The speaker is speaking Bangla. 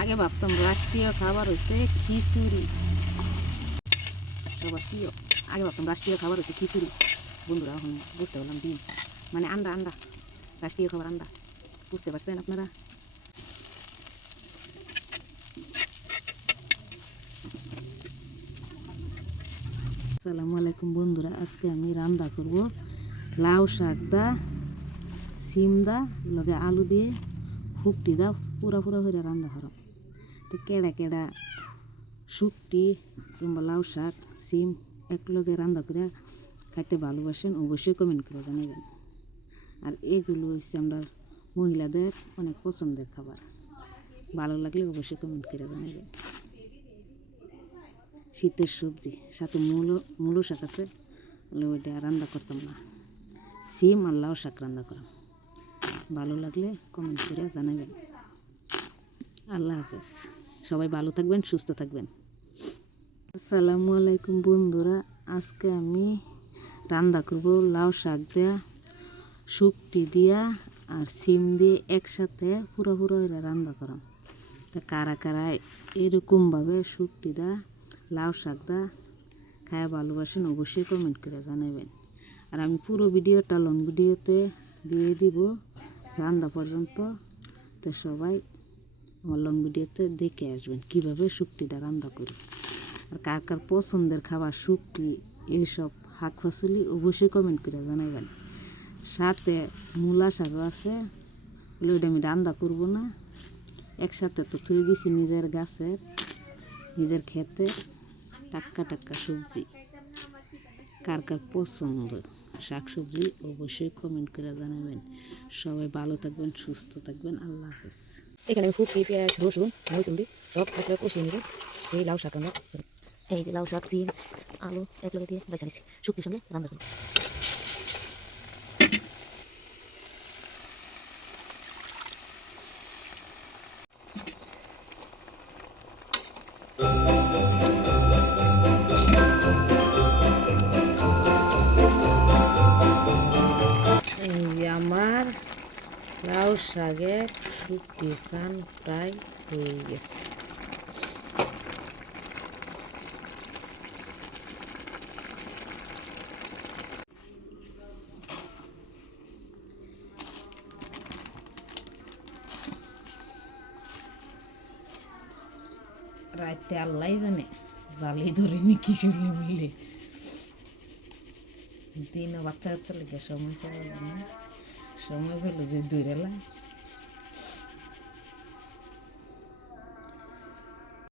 আগে ভাবতাম রাষ্ট্রীয় খাবার হচ্ছে খিচুড়ি। প্রিয় আগে ভাবতাম রাষ্ট্রীয় খাবার হচ্ছে খিচুড়ি। বন্ধুরা, এখন বুঝতে পারলাম ডিম। মানে আন্ডা আন্ডা। রাষ্ট্রীয় খাবার আন্ডা। বুঝতে পারছেন আপনারা? আসসালামু আলাইকুম বন্ধুরা, আজকে আমি রান্না করব লাউ শাক দা, সিম দা, লগে আলু দিয়ে শুকটি দা পুরা পুরা করে রান্না করো তো কেডা কেডা শুকটি কিংবা লাউ শাক, সিম একলগে রান্না করে খাইতে ভালোবাসেন, অবশ্যই কমেন্ট করে জানাবেন। আর এগুলো হচ্ছে আমরা মহিলাদের অনেক পছন্দের খাবার। ভালো লাগলে অবশ্যই কমেন্ট করে জানাবেন। শীতের সবজি, সাথে মূলো মূলো শাক আছে ওইটা রান্না করতাম না। সিম আর লাউ শাক রান্না করাম ভালো লাগলে কমেন্ট করে জানাবেন। আল্লাহ হাফেজ। সবাই ভালো থাকবেন, সুস্থ থাকবেন। আসসালামু আলাইকুম বন্ধুরা, আজকে আমি রান্না করব লাউ শাক দেয়া শুকটি দিয়া আর সিম দিয়ে একসাথে পুরো পুরো রান্না করাম তা কারা কারা এরকমভাবে শুকটি দা, লাউ শাক দা খায় ভালোবাসেন অবশ্যই কমেন্ট করে জানাবেন। আর আমি পুরো ভিডিওটা লং ভিডিওতে দিয়ে দিব, রান্না পর্যন্ত। তো সবাই আমার লং ভিডিওতে দেখে আসবেন কীভাবে শুক্তিটা রান্না করি। আর কার কার পছন্দের খাবার শুক্তি এইসব শাক পাচলি অবশ্যই কমেন্ট করে জানাবেন সাথে মূলা শাকও আছে, বলে ওইটা আমি রান্না করব না। একসাথে তো থুয়ে দিছি নিজের গাছের, নিজের খেতে টাক্কা টাটকা সবজি। কার কার পছন্দ শাক সবজি অবশ্যই কমেন্ট করে জানাবেন সবাই ভালো থাকবেন, সুস্থ থাকবেন, আল্লাহ হাফেজ। এখানে আমি ফুটকি পেঁয়াজ রসুন মরিচুন দিই সব একলা কষিয়ে নিব সেই লাউ শাক আমরা এই যে লাউ শাক সিম আলু একলগে দিয়ে বেছে নিচ্ছি শুক্তির সঙ্গে রান্না করব আমার লাউ শাকের শুক্তি সান প্রায় হয়ে গেছে রাতে আল্লাহ জানে, জালি ধরেনি কিশোরী বললে দিন বাচ্চা কাচ্চা লেগে সময় পাওয়া না। সময় পেল যে দূরেলা